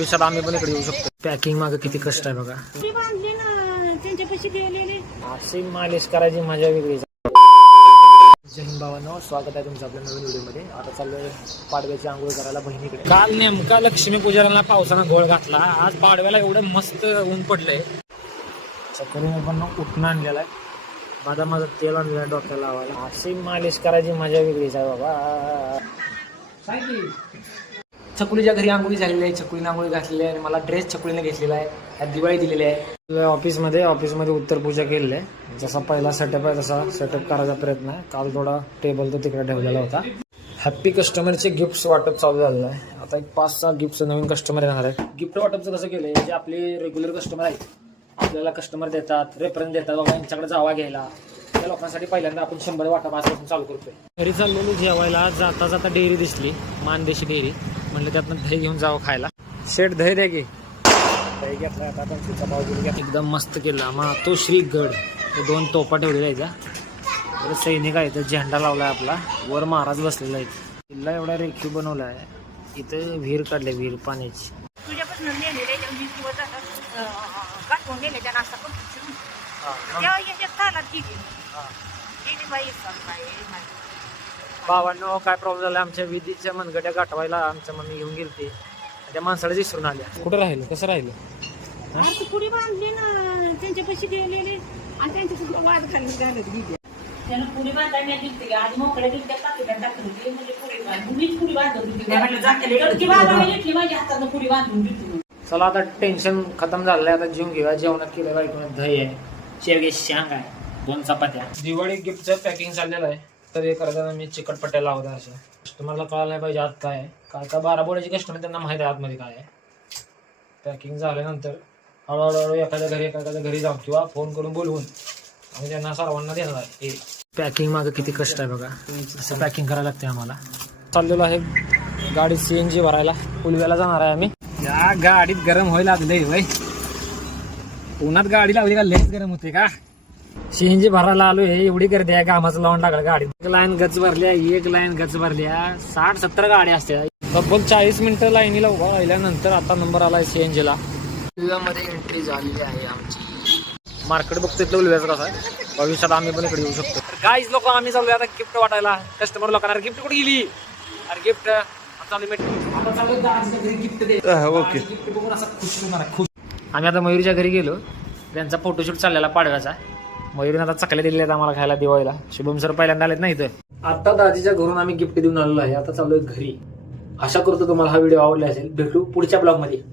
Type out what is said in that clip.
भविष्यात आम्ही पण इकडे येऊ शकतो. पॅकिंग मागे किती कष्ट आहे बघा. अशी मालिश करायची मजा वेगळी. जय हिंद भावांनो, स्वागत आहे तुमचं आपल्या नवीन व्हिडिओमध्ये. आता चाललोय पाडव्याची आंघोळ करायला बहिणीकडे. काल नेमका लक्ष्मीपूजनाला पावसानं घोळ घातला. आज पाडव्याला एवढं मस्त ऊन पडलंय. करून पण उठणं आणलेला आहे. बदामाचं तेल आणलेलं आहे डोक्याला लावायला. अशी मालिश करायची मजा वेगळीच आहे बाबा. छकुलीच्या घरी आंघोळी झालेली आहे. छकुलीने आंघोळी घातलेली आहे आणि मला ड्रेस छकुलीने घेतलेला आहे. त्यात दिवाळी दिलेली आहे. ऑफिसमध्ये उत्तर पूजा केलेली आहे. जसा पहिला सेटअप आहे तसा सेटअप करायचा प्रयत्न आहे. काल थोडा टेबल तर तिकडे ठेवलेला होता. हॅप्पी कस्टमरचे गिफ्ट्स वाटप चालू झालेलं आहे. आता एक 5-6 गिफ्ट नवीन कस्टमर येणार आहेत. गिफ्ट वाटपचं कसं केलंय, जे आपले रेग्युलर कस्टमर आहेत, आपल्याला कस्टमर देतात, रेफरन्स देतात बाबा यांच्याकडे जावा घ्यायला. त्या लोकांसाठी पहिल्यांदा आपण 100 वाटप आजपासून चालू करतोय. घरी चाललेलो जेवायला, जाता जाता डेअरी दिसली, मानदेशी डेअरी. म्हणलं त्यातनं दही घेऊन जावं खायला. शेट दही द्या की. दही घेतला आता पंचवीसचा पाव दिली. एकदम मस्त केला. मातोश्री गड, 2 तोफा ठेवलेल्या आहेत. सैनिक आहे, तर झेंडा लावलाय आपला. वर महाराज बसलेला आहे. किल्ला एवढा रेखीव बनवला आहे. इथं विहीर काढले, विहीर पाण्याची. भावांनो, काय प्रॉब्लेम झाला, आमच्या विधीच्या मनगट्या गाठवायला आमच्या मम्मी घेऊन गेलती. त्या माणसाला दिसून आल्या. कुठं राहिलं, कसं राहिलं? पुढे बांधले ना, त्यांच्या पैसे गेलेले आणि त्यांच्या वाद खाली घालत गेले. त्यानं पुढे बांधायला दिसते आज मोकळ्या दिसत्या टाकली म्हणजे पुढे बांधून पुढे बांधली माझ्या हातानं पुढे बांधून घेतली. चला आता टेन्शन खतम झालंय. आता जेवून घेऊया. जेवणात केलं बायकोनं दही आहे, शेवगे शांग आहे, 2 चपात्या. दिवाळी गिफ्टचं पॅकिंग चाललेलं आहे. तर हे करताना मी चिकटपट्ट्या लावत आहे. अशा कस्टमरला कळायला नाही पाहिजे आत काय आहे. काय 12 बोर्डाचे कस्टमर, त्यांना माहिती आहे आतमध्ये काय आहे. पॅकिंग झाल्यानंतर हळूहळू एखाद्या घरी जाऊन किंवा फोन करून बोलवून आम्ही त्यांना सर्वांना देणार आहे. पॅकिंग मागे किती कष्ट आहे बघा. असं पॅकिंग करायला लागते आम्हाला. चाललेलो आहे गाडीत CNG भरायला. पुलव्याला जाणार आहे आम्ही. या गाडीत गरम व्हायला लागलंय वय. उन्हात गाडी लावली का लयच गरम होते का. CNG भरायला आलोय. एवढी गर्दी आहे, कामाचं लावून लागलं गाडीत. एक लाईन गच भरल्या, 1 लाईन गच भरल्या. 60-70 गाड्या असत्या. तब्बल 40 मिनिटं लाईनीला उभा राहिल्यानंतर आता नंबर आलाय CNG ला. मध्ये एंट्री झालेली आहे आमची. मार्केट बघतोय उलव्याचं कसं आहे. भविष्यात आम्ही पण इकडे येऊ शकतो. गाईज लोक, आम्ही चाललोय आता गिफ्ट वाटायला कस्टमर लोकांना. गिफ्ट कुठे गेली? अरे गिफ्ट आम्ही आता मयुरीच्या घरी गेलो. त्यांचा फोटोशूट चाललेला पाडव्याचा. मयुरीने आता चकल्या दिलेल्या आहेत आम्हाला खायला दिवाळीला. शुभम सर पहिल्यांदा आलेत ना इथं. आता दाजीच्या घरून आम्ही गिफ्ट देऊन आलेलो आहे. आता चाललोय घरी. आशा करतो तुम्हाला हा व्हिडिओ आवडला असेल. भेटू पुढच्या ब्लॉग मध्ये.